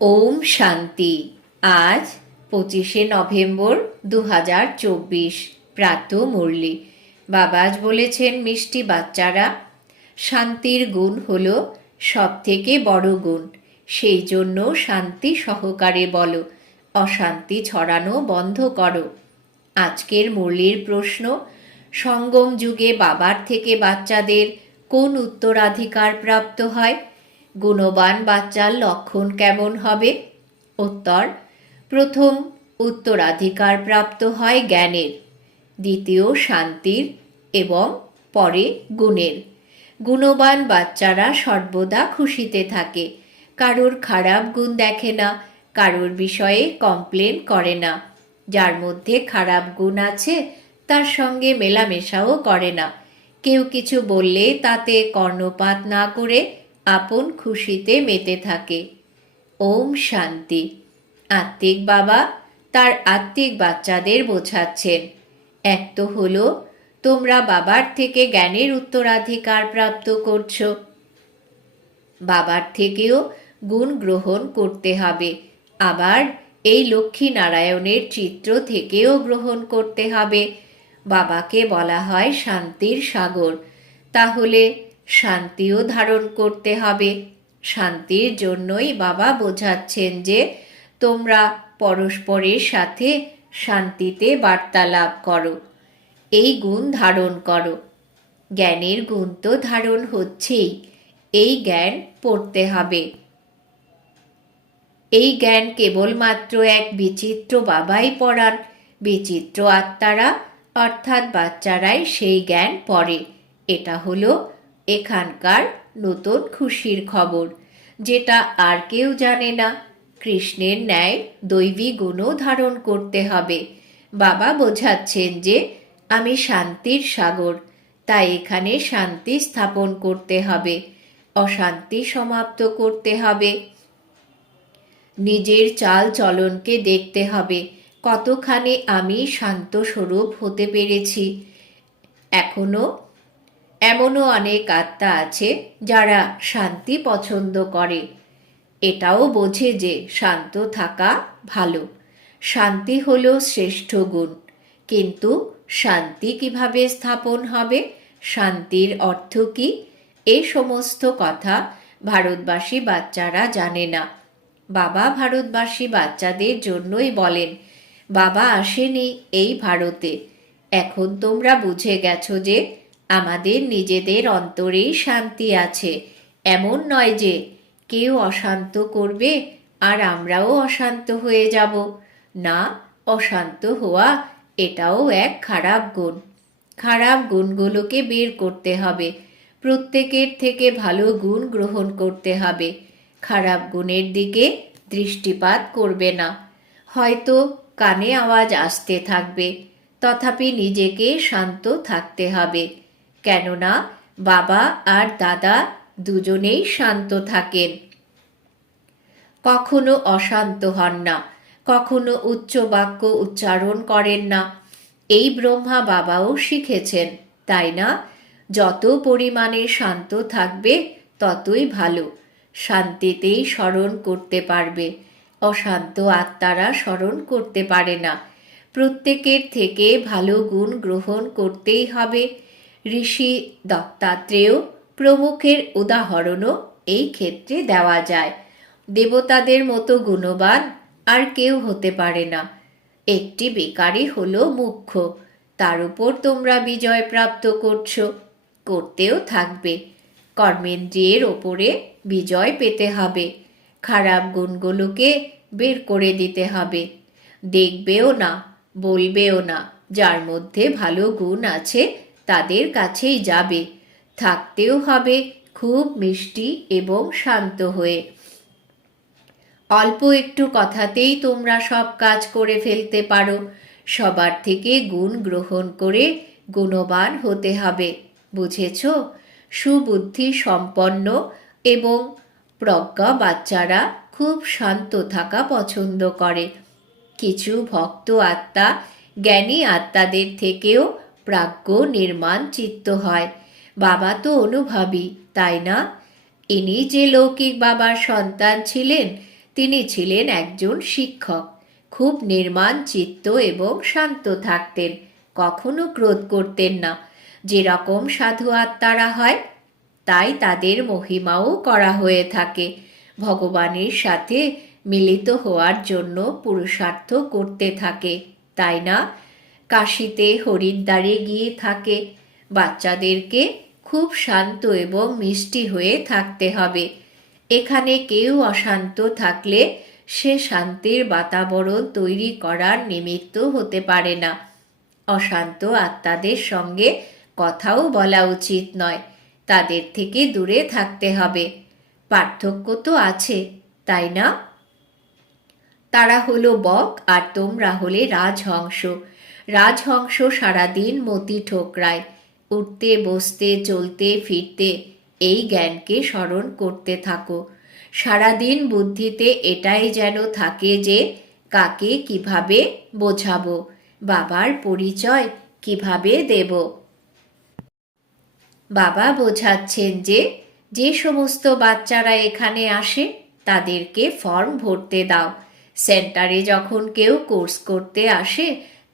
ওম শান্তি। আজ পঁচিশে নভেম্বর দু হাজার চব্বিশ, প্রাত মুরলি। বাবাজ বলেছেন, মিষ্টি বাচ্চারা, শান্তির গুণ হলো সব থেকে বড় গুণ। সেই জন্য শান্তি সহকারে বলো, অশান্তি ছড়ানো বন্ধ করো। আজকের মুরলির প্রশ্ন, সঙ্গম যুগে বাবার থেকে বাচ্চাদের কোন উত্তরাধিকার প্রাপ্ত হয়? গুণবান বাচ্চার লক্ষণ কেমন হবে? উত্তর, প্রথম উত্তরাধিকার প্রাপ্ত হয় জ্ঞানের, দ্বিতীয় শান্তির এবং পরে গুণের। গুণবান বাচ্চারা সর্বদা খুশিতে থাকে, কারোর খারাপ গুণ দেখে না, কারোর বিষয়ে কমপ্লেন করে না। যার মধ্যে খারাপ গুণ আছে, তার সঙ্গে মেলামেশাও করে না। কেউ কিছু বললে তাতে কর্ণপাত না করে আপন খুশিতে মেতে থাকে। ওম শান্তি। আত্মিক বাবা তার আত্মিক বাচ্চাদের বোঝাচ্ছেন। এক তো হলো, তোমরা বাবার থেকে জ্ঞানের উত্তরাধিকার প্রাপ্ত করছ। বাবার থেকেও গুণ গ্রহণ করতে হবে। আবার এই লক্ষ্মী নারায়ণের চিত্র থেকেও গ্রহণ করতে হবে। বাবাকে বলা হয় শান্তির সাগর। তাহলে শান্তিও ধারণ করতে হবে। শান্তির জন্যই বাবা বোঝাচ্ছেন যে তোমরা পরস্পরের সাথে শান্তিতে বার্তালাপ করো। এই গুণ ধারণ করো। জ্ঞানের গুণ তো ধারণ হচ্ছেই। এই জ্ঞান পড়তে হবে। এই জ্ঞান কেবলমাত্র এক বিচিত্র বাবাই পড়ান। বিচিত্র আত্মারা, অর্থাৎ বাচ্চারাই সেই জ্ঞান পড়ে। এটা হলো এখানকার নতুন খুশির খবর, যেটা আর কেউ জানে না। কৃষ্ণের ন্যায় দৈবী গুণও ধারণ করতে হবে। বাবা বোঝাচ্ছেন যে, আমি শান্তির সাগর, তাই এখানে শান্তি স্থাপন করতে হবে, অশান্তি সমাপ্ত করতে হবে। নিজের চাল চলনকে দেখতে হবে, কতখানি আমি শান্ত স্বরূপ হতে পেরেছি। এখনও এমনও অনেক আত্মা আছে যারা শান্তি পছন্দ করে। এটাও বোঝে যে শান্ত থাকা ভালো। শান্তি হল শ্রেষ্ঠ গুণ। কিন্তু শান্তি কীভাবে স্থাপন হবে? শান্তির অর্থ কি? এই সমস্ত কথা ভারতবাসী বাচ্চারা জানে না। বাবা ভারতবাসী বাচ্চাদের জন্যই বলেন, বাবা আসেনি এই ভারতে। এখন তোমরা বুঝে গেছো যে আমাদের নিজেদের অন্তরেই শান্তি আছে। এমন নয় যে কেউ অশান্ত করবে আর আমরাও অশান্ত হয়ে যাব। না, অশান্ত হওয়া এটাও এক খারাপ গুণ। খারাপ গুণগুলোকে বের করতে হবে। প্রত্যেকের থেকে ভালো গুণ গ্রহণ করতে হবে। খারাপ গুণের দিকে দৃষ্টিপাত করবে না। হয়তো কানে আওয়াজ আসতে থাকবে, তথাপি নিজেকে শান্ত থাকতে হবে। কেননা বাবা আর দাদা দুজনেই শান্ত থাকেন। কখনো অশান্ত হন না, কখনো উচ্চ বাক্য উচ্চারণ করেন না। এই ব্রহ্মা বাবাও শিখেছেন, তাই না? যত পরিমাণে শান্ত থাকবে, ততই ভালো। শান্তিতেই স্মরণ করতে পারবে। অশান্ত আত্মারা স্মরণ করতে পারে না। প্রত্যেকের থেকে ভালো গুণ গ্রহণ করতেই হবে। ঋষি দত্তাত্রেয় প্রমুখের উদাহরণও এই ক্ষেত্রে দেওয়া যায়। দেবতাদের মতো গুণবান আর কেউ হতে পারে না। একটি বেকারি হলো মুখ্য। তার উপর তোমরা বিজয় প্রাপ্ত করছ, করতেও থাকবে। কর্মেন্দ্রিয়ের ওপরে বিজয় পেতে হবে। খারাপ গুণগুলোকে বের করে দিতে হবে। দেখবেও না, বলবেও না, যার মধ্যে ভালো গুণ আছে তাদের কাছেই যাবে। থাকতেও হবে খুব মিষ্টি এবং শান্ত হয়ে। অল্প একটু কথাতেই তোমরা সব কাজ করে ফেলতে পারো। সবার থেকে গুণ গ্রহণ করে গুণবান হতে হবে, বুঝেছ? সুবুদ্ধি সম্পন্ন এবং প্রজ্ঞা বাচ্চারা খুব শান্ত থাকা পছন্দ করে। কিছু ভক্ত আত্মা, জ্ঞানী আত্মাদের থেকেও প্রাজ্ঞ নির্মাণ চিত্ত হয়। বাবা তো অনুভাবী, তাই না? ইনি যে লৌকিক বাবার সন্তান ছিলেন, তিনি ছিলেন একজন শিক্ষক। খুব নির্মাণ চিত্ত এবং শান্ত থাকতেন, কখনো ক্রোধ করতেন না। যেরকম সাধু আত্মারা হয়, তাই তাদের মহিমাও করা হয়ে থাকে। ভগবানের সাথে মিলিত হওয়ার জন্য পুরুষার্থ করতে থাকে, তাই না? কাশিতে হরিদ্বারে গিয়ে থাকে। বাচ্চাদেরকে খুব শান্ত এবং মিষ্টি হয়ে থাকতে হবে। এখানে কেউ অশান্ত থাকলে সে শান্তির বাতাবরণ তৈরি করার নিমিত্ত হতে পারে না। অশান্ত আত্মাদের সঙ্গে কথাও বলা উচিত নয়। তাদের থেকে দূরে থাকতে হবে। পার্থক্য তো আছে, তাই না? তারা হলো বক আর তোমরা হলে রাজহংস। রাজহংস সারাদিন মতি ঠোকরায়। উঠতে, বসতে, চলতে, ফিরতে, এই জ্ঞানকে স্মরণ করতে থাকো। সারাদিন বুদ্ধিতে এটাই যেন থাকে যে, কাকে কীভাবে বোঝাবো, বাবার পরিচয় কীভাবে দেব। বাবা বোঝাচ্ছেন যে যে সমস্ত বাচ্চারা এখানে আসে, তাদেরকে ফর্ম ভরতে দাও। সেন্টারে যখন কেউ কোর্স করতে আসে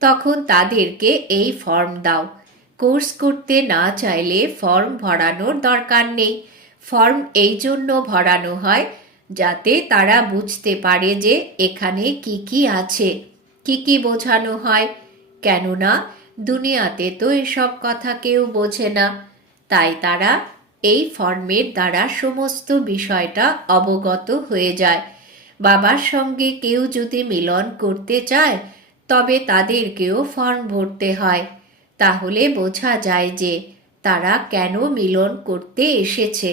তখন তাদেরকে এই ফর্ম দাও। কোর্স করতে না চাইলে ফর্ম ভরানোর দরকার নেই। ফর্ম এই জন্য ভরানো হয় যাতে তারা বুঝতে পারে যে এখানে কি কি আছে, কি কি বোঝানো হয়। কেননা দুনিয়াতে তো এসব কথা কেউ বোঝে না। তাই তারা এই ফর্মের দ্বারা সমস্ত বিষয়টা অবগত হয়ে যায়। বাবার সঙ্গে কেউ যদি মিলন করতে চায় তবে তাদেরকেও ফর্ম ভরতে হয়। তাহলে বোঝা যায় যে তারা কেন মিলন করতে এসেছে।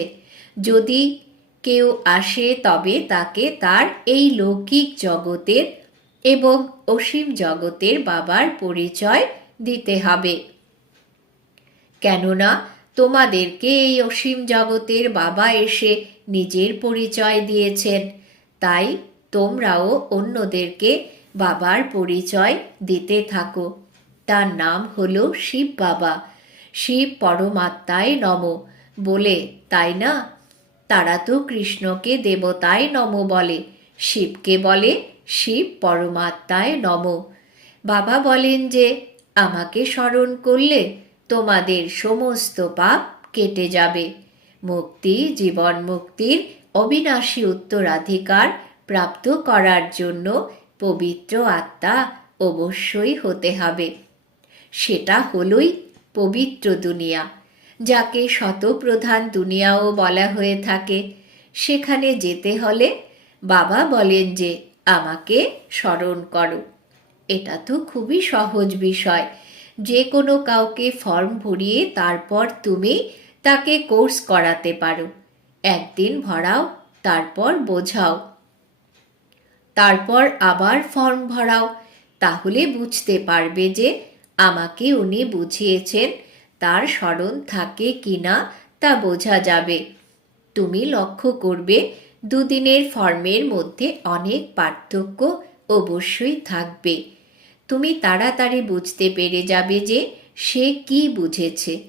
যদি কেউ আসে তবে তাকে তার এই লৌকিক জগতের এবং অসীম জগতের বাবার পরিচয় দিতে হবে। কেননা তোমাদেরকে এই অসীম জগতের বাবা এসে নিজের পরিচয় দিয়েছেন। তাই তোমরাও অন্যদেরকে বাবার পরিচয় দিতে থাকো। তার নাম হলো শিব বাবা। শিব পরমাত্মায় নম। বলে, তাই না? তারা তো কৃষ্ণকে দেবতায় নম বলে। শিবকে বলে, শিব পরমাত্মায় নম। বাবা বলেন যে, আমাকে স্মরণ করলে তোমাদের সমস্ত পাপ কেটে যাবে। মুক্তি, জীবন মুক্তির অবিনাশী উত্তরাধিকার প্রাপ্ত করার জন্য পবিত্র আত্মা অবশ্যই হতে হবে। সেটা হলোই পবিত্র দুনিয়া, যাকে শতপ্রধান দুনিয়াও বলা হয়ে থাকে। সেখানে যেতে হলে বাবা বলেন যে, আমাকে স্মরণ করো। এটা তো খুবই সহজ বিষয়। যে কোনো কাউকে ফর্ম ভরিয়ে তারপর তুমি তাকে কোর্স করাতে পারো। একদিন ভরাও, তারপর বোঝাও। তারপর আবার ফর্ম ভরাও। তাহলে বুঝতে পারবে যে আমাকে উনি বুঝিয়েছেন, তার স্মরণ থাকে কি না তা বোঝা যাবে। তুমি লক্ষ্য করবে, দুদিনের ফর্মের মধ্যে অনেক পার্থক্য অবশ্যই থাকবে। তুমি তাড়াতাড়ি বুঝতে পেরে যাবে যে সে কি বুঝেছে।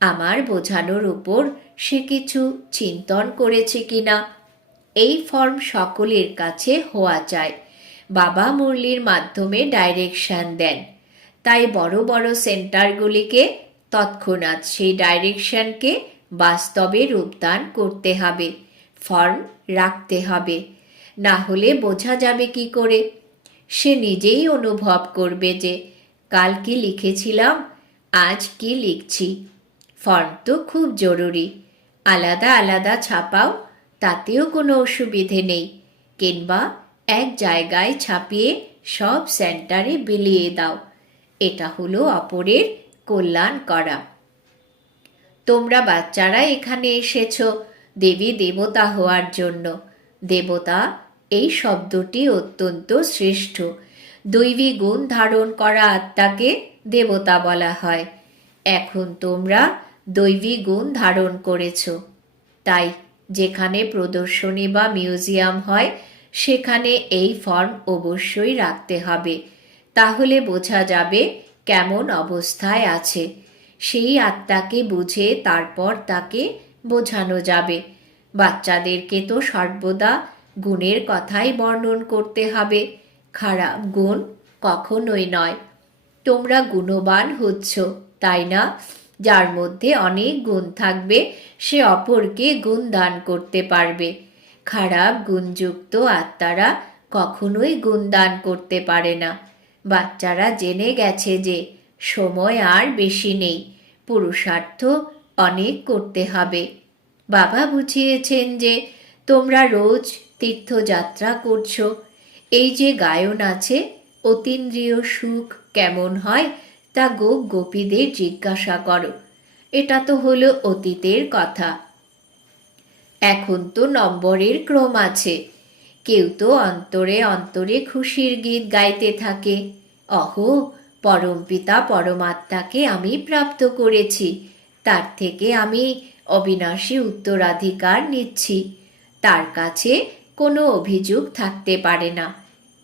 আমার বোঝানোর ওপর সে কিছু চিন্তন করেছে কিনা। এই ফর্ম সকলের কাছে হওয়া চাই। বাবা মুরলির মাধ্যমে ডাইরেকশন দেন। তাই বড় বড় সেন্টারগুলিকে তৎক্ষণাৎ সেই ডাইরেকশনকে বাস্তবে রূপদান করতে হবে, ফর্ম রাখতে হবে। না হলে বোঝা যাবে কি করে? সে নিজেই অনুভব করবে যে, কাল কি লিখেছিলাম, আজ কি লিখছি। ফর্ম তো খুব জরুরি। আলাদা আলাদা ছাপাও তাতেও কোনো অসুবিধে নেই। কিংবা এক জায়গায় ছাপিয়ে সব সেন্টারে বিলিয়ে দাও। এটা হলো অপরের কল্যাণ করা। তোমরা বাচ্চারা এখানে এসেছ, দেবী দেবতা হওয়ার জন্য। দেবতা, এই শব্দটি অত্যন্ত শ্রেষ্ঠ। দৈবী গুণ ধারণ করা আত্মাকে দেবতা বলা হয়। এখন তোমরা দৈবী গুণ ধারণ করেছ। তাই যেখানে প্রদর্শনী বা মিউজিয়াম হয়, সেখানে এই ফর্ম অবশ্যই রাখতে হবে। তাহলে বোঝা যাবে কেমন অবস্থায় আছে। সেই আত্মাকে বুঝে তারপর তাকে বোঝানো যাবে। বাচ্চাদেরকে তো সর্বদা গুণের কথাই বর্ণন করতে হবে। খারাপ গুণ কখনোই নয়। তোমরা গুণবান হচ্ছ, তাই না? যার মধ্যে অনেক গুণ থাকবে, সে অপরকে গুণ দান করতে পারবে। খারাপ গুণযুক্ত আত্মারা কখনোই গুণ দান করতে পারে না। বাচ্চারা জেনে গেছে যে সময় আর বেশি নেই, পুরুষার্থ অনেক করতে হবে। বাবা বুঝিয়েছেন যে তোমরা রোজ তীর্থযাত্রা করছ। এই যে গায়ন আছে, অতীন্দ্রিয় সুখ কেমন হয় তা গোপ গোপীদের জিজ্ঞাসা করো। এটা তো হলো অতীতের কথা। এখন তো নম্বরের ক্রম আছে। কেউ তো অন্তরে অন্তরে খুশির গীত গাইতে থাকে। অহো পরমপিতা পরমাত্মাকে আমি প্রাপ্ত করেছি। তার থেকে আমি অবিনাশী উত্তরাধিকার নিচ্ছি। তার কাছে কোনো অভিযোগ থাকতে পারে না।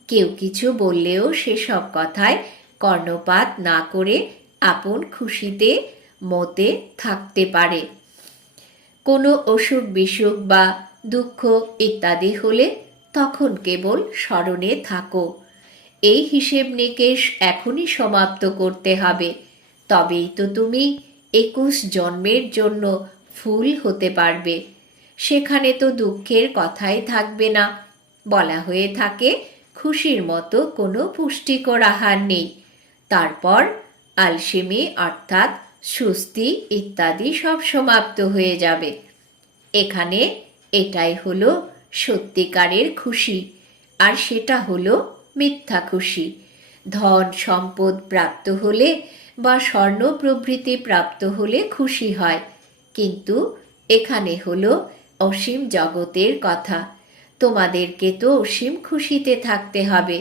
কেউ কিছু বললেও সেসব কথায় কর্ণপাত না করে আপন খুশিতে মতে থাকতে পারে। কোনো অসুখ বিসুখ বা দুঃখ ইত্যাদি হলে তখন কেবল স্মরণে থাকো। এই হিসেব নিকেশ এখনই সমাপ্ত করতে হবে। তবেই তো তুমি একুশ জন্মের জন্য ফুল হতে পারবে। সেখানে তো দুঃখের কথাই থাকবে না। বলা হয়ে থাকে, খুশির মতো কোনো পুষ্টিকর আহার নেই। তারপর আলসেমি অর্থাৎ সুস্তি ইত্যাদি সব সমাপ্ত হয়ে যাবে। এখানে এটাই হলো সত্যিকারের খুশি আর সেটা হলো মিথ্যা খুশি। ধন সম্পদ প্রাপ্ত হলে বা স্বর্ণ প্রভৃতি প্রাপ্ত হলে খুশি হয়। কিন্তু এখানে হলো অসীম জগতের কথা। তোমাদেরকে তো অসীম খুশিতে থাকতে হবে।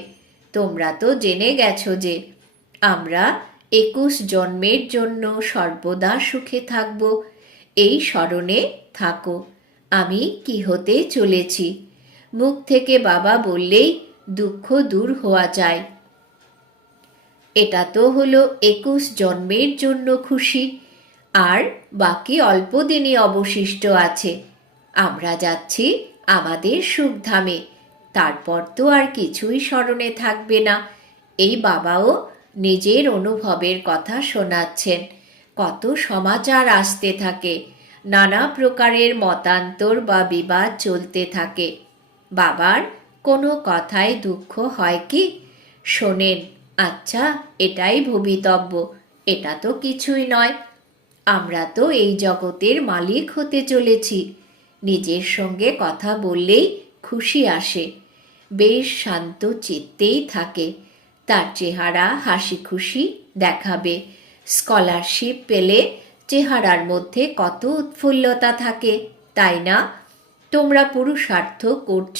তোমরা তো জেনে গেছো যে আমরা একুশ জন্মের জন্য সর্বদা সুখে থাকব। এই স্মরণে থাকো, আমি কি হতে চলেছি? মুখ থেকে বাবা বললেই দুঃখ দূর হওয়া যায়। এটা তো হলো একুশ জন্মের জন্য খুশি, আর বাকি অল্প দিনই অবশিষ্ট আছে। আমরা যাচ্ছি আমাদের সুখধামে, তারপর তো আর কিছুই স্মরণে থাকবে না। এই বাবাও নিজের অনুভবের কথা শোনাচ্ছেন। কত সমাচার আসতে থাকে, নানা প্রকারের মতান্তর বা বিবাদ চলতে থাকে। বাবার কোনো কথায় দুঃখ হয় কি? শোনেন আচ্ছা এটাই ভবিতব্য, এটা তো কিছুই নয়। আমরা তো এই জগতের মালিক হতে চলেছি। নিজের সঙ্গে কথা বললেই খুশি আসে। বেশ শান্ত চিত্তেই থাকে। তার চেহারা হাসি খুশি দেখাবে। স্কলারশিপ পেলে চেহারার মধ্যে কত উৎফুল্লতা থাকে, তাই না? তোমরা পুরুষার্থ করছ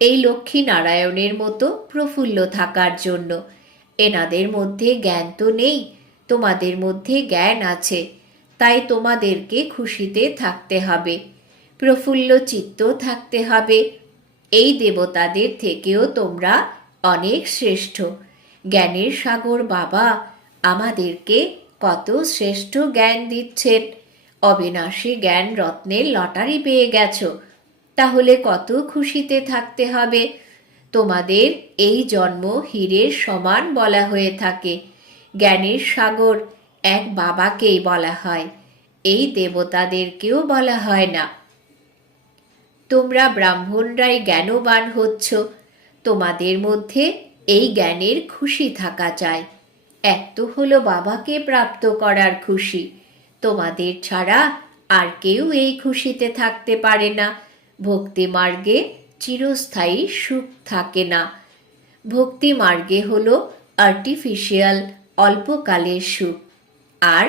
এই লক্ষ্মী নারায়ণের মতো প্রফুল্ল থাকার জন্য। এনাদের মধ্যে জ্ঞান তো নেই, তোমাদের মধ্যে জ্ঞান আছে, তাই তোমাদেরকে খুশিতে থাকতে হবে। প্রফুল্ল চিত্ত থাকতে হবে। এই দেবতাদের থেকেও তোমরা অনেক শ্রেষ্ঠ। জ্ঞানের সাগর বাবা আমাদেরকে কত শ্রেষ্ঠ জ্ঞান দিচ্ছেন। অবিনাশী জ্ঞান রত্নের লটারি পেয়ে গেছ। তাহলে কত খুশিতে থাকতে হবে? তোমাদের এই জন্ম হীরের সমান বলা হয়ে থাকে। জ্ঞানের সাগর এক বাবাকেই বলা হয়, এই দেবতাদেরকেও বলা হয় না। তোমরা ব্রাহ্মণরাই জ্ঞানবান হচ্ছ। তোমাদের মধ্যে এই জ্ঞানের খুশি থাকা চাই। এক তো হলো বাবাকে প্রাপ্ত করার খুশি। তোমাদের ছাড়া আর কেউ এই খুশিতে থাকতে পারে না। ভক্তি মার্গে চিরস্থায়ী সুখ থাকে না। ভক্তি মার্গে হলো আর্টিফিশিয়াল অল্পকালের সুখ। আর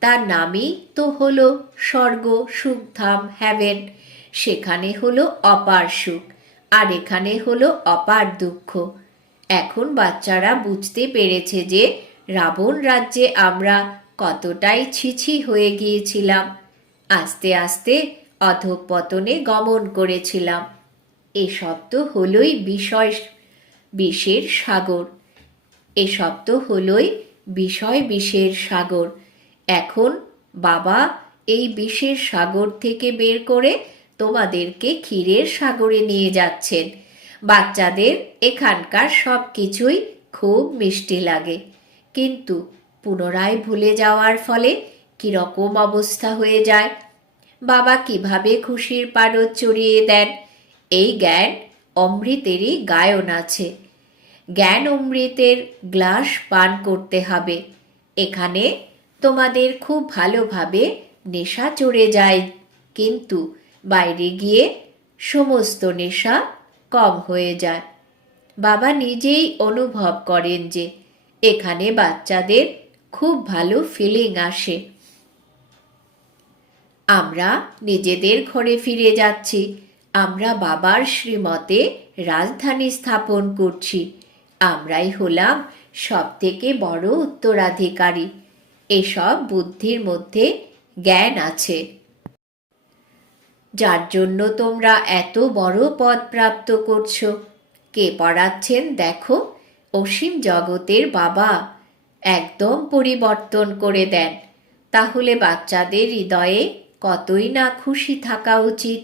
তার নামই তো হলো স্বর্গ সুখধাম হ্যাভেন সেখানে হলো অপার সুখ। আর এখানে হলো অপার দুঃখ। এখন বাচ্চারা বুঝতে পেরেছে যে রাবণ রাজ্যে আমরা কতটাই ছিছি হয়ে গিয়েছিলাম। আস্তে আস্তে অধপতনে গমন করেছিলাম। এসব তো হলোই বিষয়, বিষের সাগর। এসব তো হলোই বিষয়, বিষের সাগর। এখন বাবা, এই বিষের সাগর থেকে বের করে তোমাদেরকে ক্ষীরের সাগরে নিয়ে যাচ্ছেন। বাচ্চাদের এখানকার সব কিছুই খুব মিষ্টি লাগে। কিন্তু পুনরায় ভুলে যাওয়ার ফলে কীরকম অবস্থা হয়ে যায়? বাবা কীভাবে খুশির পারদ চড়িয়ে দেন? এই জ্ঞান অমৃতেরই গায়ন আছে। জ্ঞান অমৃতের গ্লাস পান করতে হবে। এখানে তোমাদের খুব ভালোভাবে নেশা চড়ে যায়। কিন্তু বাইরে গিয়ে সমস্ত নেশা কম হয়ে যায়। বাবা নিজেই অনুভব করেন যে এখানে বাচ্চাদের খুব ভালো ফিলিং আসে। আমরা নিজেদের ঘরে ফিরে যাচ্ছি। আমরা বাবার শ্রীমতে রাজধানী স্থাপন করছি। আমরাই হলাম সব থেকে বড় উত্তরাধিকারী। এসব বুদ্ধির মধ্যে জ্ঞান আছে। যার জন্য তোমরা এত বড় পদ প্রাপ্ত করছ। কে পড়াচ্ছেন দেখো, অসীম জগতের বাবা। একদম পরিবর্তন করে দেন। তাহলে বাচ্চাদের হৃদয়ে কতই না খুশি থাকা উচিত?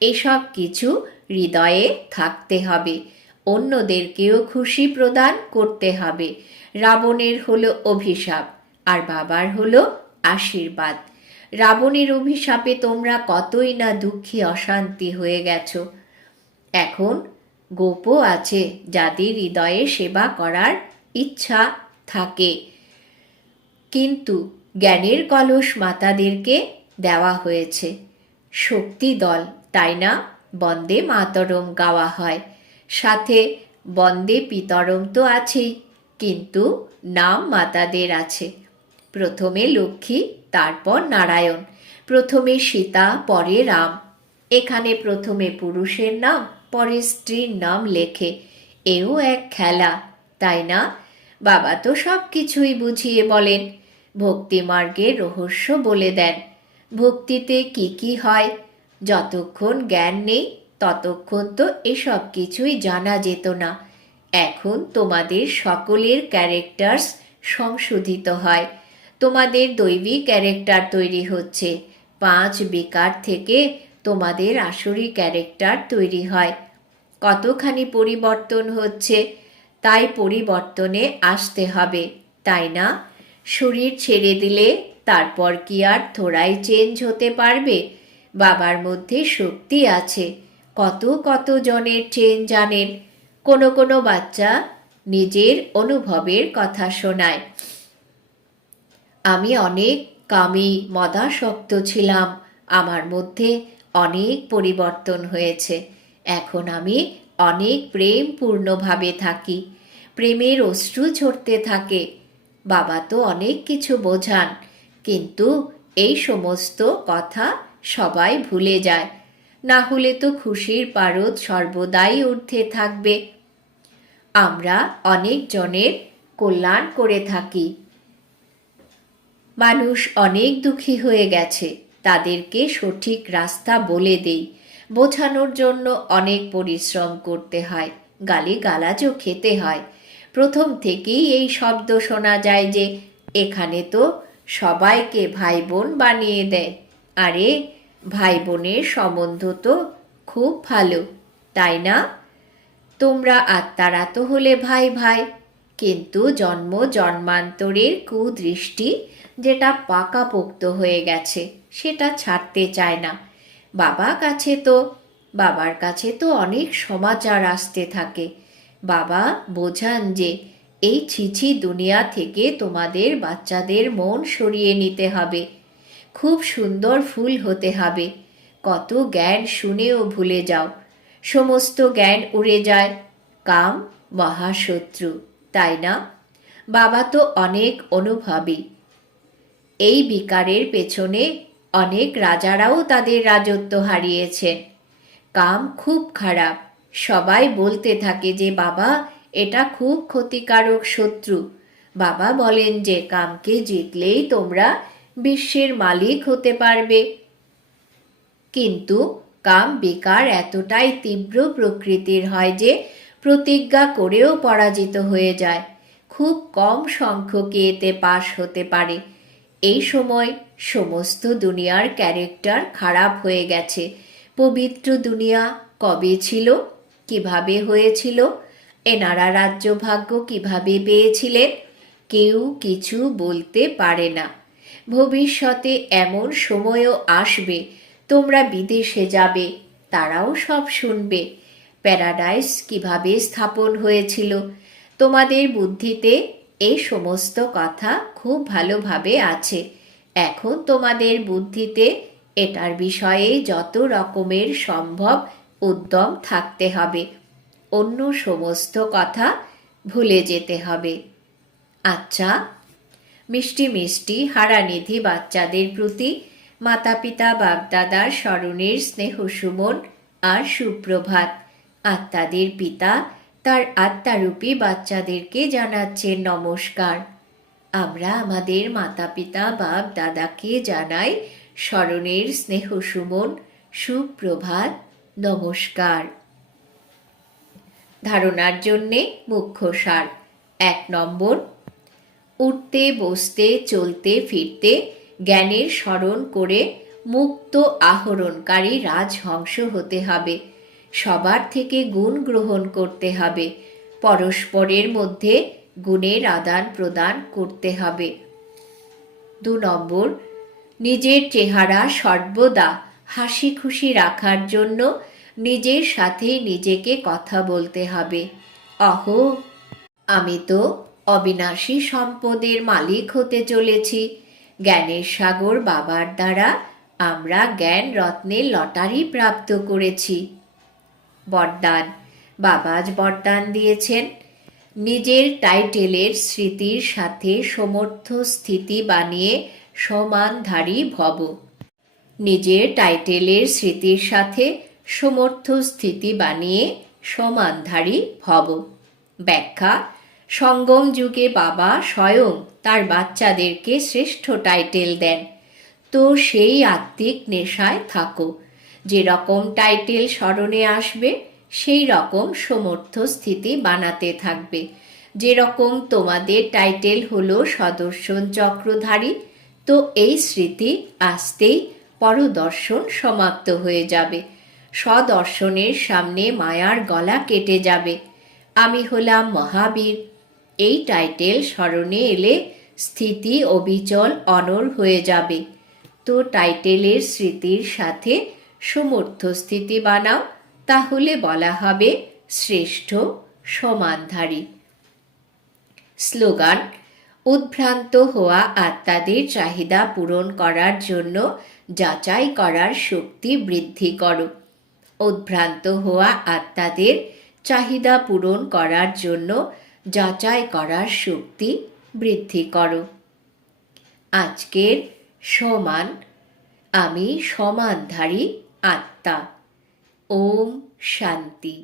এসব কিছু হৃদয়ে থাকতে হবে। অন্যদেরকেও খুশি প্রদান করতে হবে। রাবণের হলো অভিশাপ, আর বাবার হলো আশীর্বাদ। রাবণের অভিশাপে তোমরা কতই না দুঃখী অশান্তি হয়ে গেছ। এখন গোপও আছে যাদের হৃদয়ে সেবা করার ইচ্ছা থাকে। কিন্তু জ্ঞানের কলস মাতাদেরকে দেওয়া হয়েছে। শক্তি দল, তাই না? বন্দে মাতরম গাওয়া হয়। সাথে বন্দে পিতরম তো আছেই, কিন্তু নাম মাতাদের আছে। প্রথমে লক্ষ্মী তারপর নারায়ণ। প্রথমে সীতা, পরে রাম। এখানে প্রথমে পুরুষের নাম, পরে স্ত্রীর নাম লেখে। এও এক খেলা, তাই না? বাবা তো সব কিছুই বুঝিয়ে বলেন। ভক্তিমার্গের রহস্য বলে দেন। ভক্তিতে কি কি হয়? যতক্ষণ জ্ঞান নেই, ততক্ষণ তো এসব কিছুই জানা যেত না। এখন তোমাদের সকলের ক্যারেক্টার্স সংশোধিত হয়। তোমাদের দৈবিক ক্যারেক্টার তৈরি হচ্ছে। পাঁচ বেকার থেকে তোমাদের আসরি ক্যারেক্টার তৈরি হয়। কতখানি পরিবর্তন হচ্ছে, তাই পরিবর্তনে আসতে হবে, তাই না? শরীর ছেড়ে দিলে তারপর কি আর থোড়াই চেঞ্জ হতে পারবে? বাবার মধ্যে শক্তি আছে। কত কত জনের চেন জানেন। কোনো কোনো বাচ্চা নিজের অনুভবের কথা শোনায়। আমি অনেক কামি মদাসক্ত ছিলাম। আমার মধ্যে অনেক পরিবর্তন হয়েছে। এখন আমি অনেক প্রেমপূর্ণভাবে থাকি। প্রেমের অশ্রু ঝরতে থাকে। বাবা তো অনেক কিছু বোঝান, কিন্তু এই সমস্ত কথা সবাই ভুলে যায়। না হলে তো খুশির পারদ সর্বদাই ঊর্ধ্বে থাকবে। আমরা অনেক জনের কল্যাণ করে থাকি। মানুষ অনেক দুঃখী হয়ে গেছে। তাদেরকে সঠিক রাস্তা বলে দেই। বোঝানোর জন্য অনেক পরিশ্রম করতে হয়, গালি গালাজও খেতে হয়। প্রথম থেকেই এই শব্দ শোনা যায় যে, এখানে তো সবাইকে ভাই বোন বানিয়ে দেয়। আরে ভাই বোনের সম্বন্ধ তো খুব ভালো, তাই না? তোমরা আত্মারা তো হলে ভাই ভাই, কিন্তু জন্ম জন্মান্তরের কুদৃষ্টি যেটা পাকাপোক্ত হয়ে গেছে, সেটা ছাড়তে চায় না। বাবা কাছে তো, বাবার কাছে তো অনেক সমাচার আসতে থাকে। বাবা বোঝান যে, এই ছিছি দুনিয়া থেকে তোমাদের বাচ্চাদের মন সরিয়ে নিতে হবে। খুব সুন্দর ফুল হতে হবে। কত জ্ঞান শুনেও ভুলে যাও। সমস্ত জ্ঞান উড়ে যায়। কাম মহাশত্রু, তাই না? বাবা তো অনেক অনুভবী। এই বিকারের পেছনে অনেক রাজারাও তাদের রাজত্ব হারিয়েছেন কাম খুব খারাপ। সবাই বলতে থাকে যে, বাবা, এটা খুব ক্ষতিকারক শত্রু। বাবা বলেন যে, কামকে জিতলেই তোমরা বিশ্বের মালিক হতে পারবে। কিন্তু কাম বেকার এতটাই তীব্র প্রকৃতির হয় যে, প্রতিজ্ঞা করেও পরাজিত হয়ে যায়। খুব কম সংখ্যকে এতে পাশ হতে পারে। এই সময় সমস্ত দুনিয়ার ক্যারেক্টার খারাপ হয়ে গেছে। পবিত্র দুনিয়া কবে ছিল? কীভাবে হয়েছিল? এনারা রাজ্য ভাগ্য কীভাবে পেয়েছিলেন? কেউ কিছু বলতে পারে না। ভবিষ্যতে এমন সময়ও আসবে। তোমরা বিদেশে যাবে, তারাও সব শুনবে। প্যারাডাইস কীভাবে স্থাপন হয়েছিল? তোমাদের বুদ্ধিতে এই সমস্ত কথা খুব ভালোভাবে আছে। এখন তোমাদের বুদ্ধিতে এটার বিষয়ে যত রকমের সম্ভব উদ্যম থাকতে হবে। অন্য সমস্ত কথা ভুলে যেতে হবে। আচ্ছা মিষ্টি মিষ্টি হারানিধি বাচ্চাদের প্রতি মাতা পিতা বাগদাদার স্মরণের স্নেহ সুমন আর সুপ্রভাত আত্মাদের পিতা তার আত্মারূপী বাচ্চাদেরকে জানাচ্ছেন নমস্কার। আমরা আমাদের মাতা পিতা বাপ, দাদাকে জানাই স্মরণের স্নেহ সুমন, সুপ্রভাত, নমস্কার। ধারণার জন্যে মুখ্য সার, এক নম্বর, উঠতে, বসতে, চলতে, ফিরতে, জ্ঞানের স্মরণ করে মুক্ত আহরণকারী রাজহংস হতে হবে। সবার থেকে গুণ গ্রহণ করতে হবে। পরস্পরের মধ্যে গুণের আদান প্রদান করতে হবে। দু নম্বর, নিজের চেহারা সর্বদা হাসি খুশি রাখার জন্য নিজের সাথে নিজেকে কথা বলতে হবে। অহো, আমি তো অবিনাশী সম্পদের মালিক হতে চলেছি। জ্ঞানের সাগর বাবার দ্বারা আমরা জ্ঞান রত্নের লটারি প্রাপ্ত করেছি। বরদান। বাবাজ বরদান দিয়েছেন। নিজের টাইটেলের স্মৃতির সাথে সমর্থ স্থিতি বানিয়ে সমানধারী ভব। নিজের টাইটেলের স্মৃতির সাথে সমর্থ স্থিতি বানিয়ে সমানধারী ভব। ব্যাখ্যা, সঙ্গম যুগে বাবা স্বয়ং তার বাচ্চাদেরকে শ্রেষ্ঠ টাইটেল দেন। তো সেই আত্মিক নেশায় থাকো। যেরকম টাইটেল স্মরণে আসবে, সেই রকম সমর্থ স্থিতি বানাতে থাকবে। যেরকম তোমাদের টাইটেল হলো সদর্শন চক্রধারী, তো এই স্মৃতি আসতেই পরদর্শন সমাপ্ত হয়ে যাবে। স্বদর্শনের সামনে মায়ার গলা কেটে যাবে। আমি হলাম মহাবীর। এই টাইটেল স্মরণে এলে স্থিতি অবিচল অনর হয়ে যাবে। তো টাইটেলের স্মৃতির সাথে সমর্থ স্থিতি বানাও, তাহলে বলা হবে শ্রেষ্ঠ সমানধারী। স্লোগান, উদ্ভ্রান্ত হওয়া আত্মাদের চাহিদা পূরণ করার জন্য যাচাই করার শক্তি বৃদ্ধি করো। উদ্ভ্রান্ত হওয়া আত্মাদের চাহিদা পূরণ করার জন্য যাচাই করার শক্তি বৃদ্ধি করো। আজকের সমান, আমি সমানধারী আত্মা ওম শান্তি